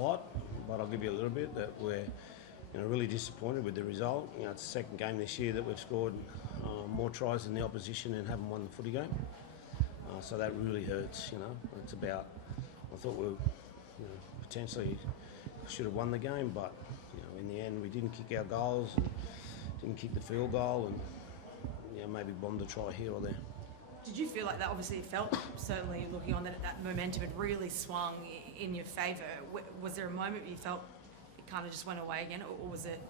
lot, but I'll give you a little bit that we're really disappointed with the result. It's the second game this year that we've scored more tries than the opposition and haven't won the footy game. So that really hurts. It's about. I thought we potentially should have won the game, but in the end we didn't kick our goals, and didn't kick the field goal, and maybe bombed a try here or there. Did you feel like that? Obviously, it felt, certainly looking on, that momentum had really swung in your favour. Was there a moment you felt it kind of just went away again, or was it?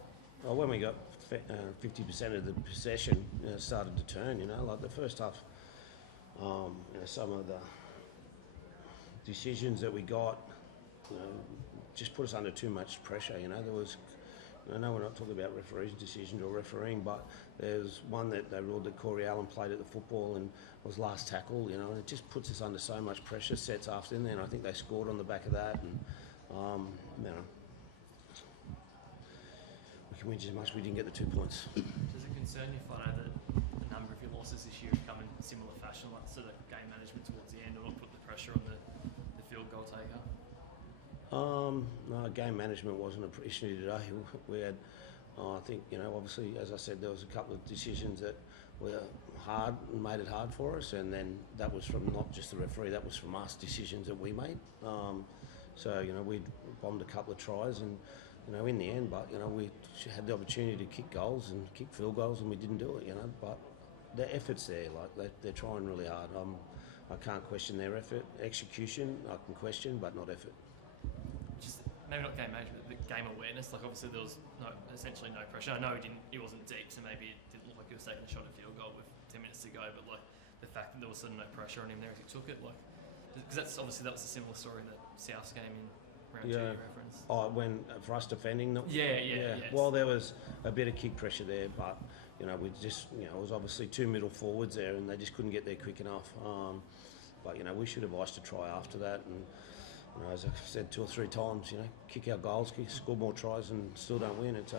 Well, when we got 50% of the possession, it started to turn. Like the first half, some of the decisions that we got, just put us under too much pressure. There was. I know we're not talking about referees' decisions or refereeing, but there's one that they ruled that Corey Allen played at the football and was last tackle, and it just puts us under so much pressure, sets after in there, and I think they scored on the back of that, and, we can win just as much, we didn't get the 2 points. Does it concern you, Flanno, that a number of your losses this year have come in similar fashion, like sort of game management towards the end, or not put the pressure on the field goal taker? No, game management wasn't an issue today. We had, I think, obviously, as I said, there was a couple of decisions that were hard and made it hard for us, and then that was from not just the referee, that was from us, decisions that we made. So, we bombed a couple of tries, and, in the end, but, we had the opportunity to kick goals and kick field goals, and we didn't do it, but the effort's there, like, they're trying really hard. I can't question their effort. Execution, I can question, but not effort. Just maybe not game management, but game awareness. Like obviously there was essentially no pressure. I know he wasn't deep, so maybe it didn't look like he was taking a shot at field goal with 10 minutes to go. But like the fact that there was sort of no pressure on him there as he took it, like because that was a similar story in the South game in round 2 you referenced. Oh, when for us defending. Yeah. Well, there was a bit of kick pressure there, but we just it was obviously two middle forwards there, and they just couldn't get there quick enough. But we should have iced a try after that, and. As I've said 2 or 3 times, kick our goals, score more tries and still don't win. It's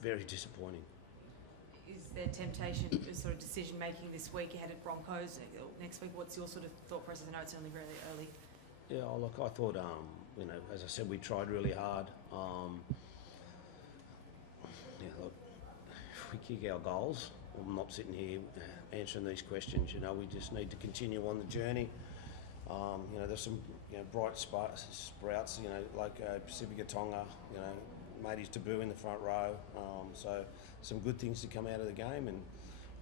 very disappointing. Is there temptation, sort of decision making this week ahead of Broncos next week? What's your sort of thought process? I know it's only really early. Yeah, look, I thought, as I said, we tried really hard. Look, if we kick our goals, I'm not sitting here answering these questions. We just need to continue on the journey. There's some bright sprouts, like Pacifica Tonga, made his debut in the front row. So some good things to come out of the game, and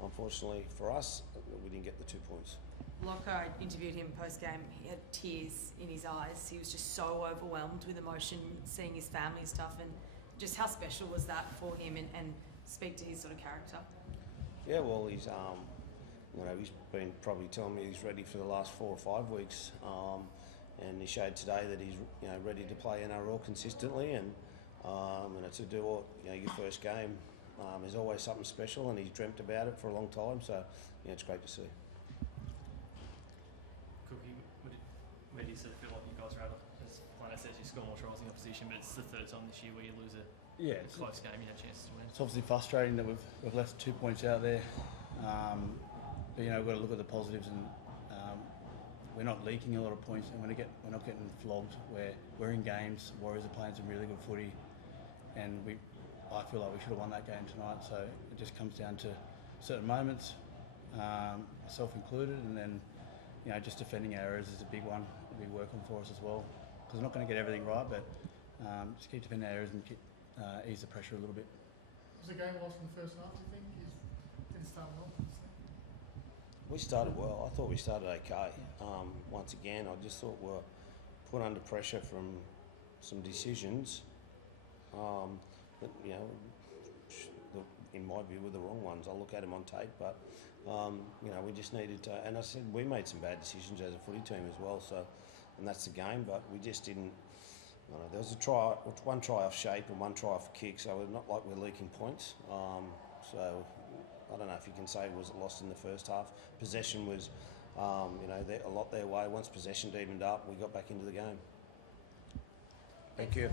unfortunately for us, we didn't get the 2 points. Lockhart interviewed him post-game. He had tears in his eyes. He was just so overwhelmed with emotion, seeing his family and stuff, and just how special was that for him, and speak to his sort of character? Yeah, well, he's been probably telling me he's ready for the last 4 or 5 weeks, and he showed today that he's ready to play NRL consistently, and to do your first game is always something special, and he's dreamt about it for a long time. So it's great to see. Cookie, where do you sort of feel like you guys are able, as Flanno says, you score more tries in the opposition, but it's the 3rd time this year where you lose a close game, you had chances to win. It's obviously frustrating that we've left 2 points out there. But we've got to look at the positives, and we're not leaking a lot of points, and we're not getting flogged. We're in games. Warriors are playing some really good footy, and I feel like we should have won that game tonight. So it just comes down to certain moments, myself included, and then just defending our errors is a big one. A big work on for us as well, because we're not going to get everything right, but just keep defending our errors and ease the pressure a little bit. Was the game lost in the first half? Do you think didn't start well? We started well. I thought we started okay. Once again, I just thought we were put under pressure from some decisions that, in my view, were the wrong ones. I'll look at them on tape, but, we just needed to... And I said we made some bad decisions as a footy team as well, so, and that's the game, but we just didn't... there was one try off shape and 1 try off kick, so it's not like we're leaking points. So... I don't know if you can say was it lost in the first half. Possession was, a lot their way. Once possession evened up, we got back into the game. Thank you.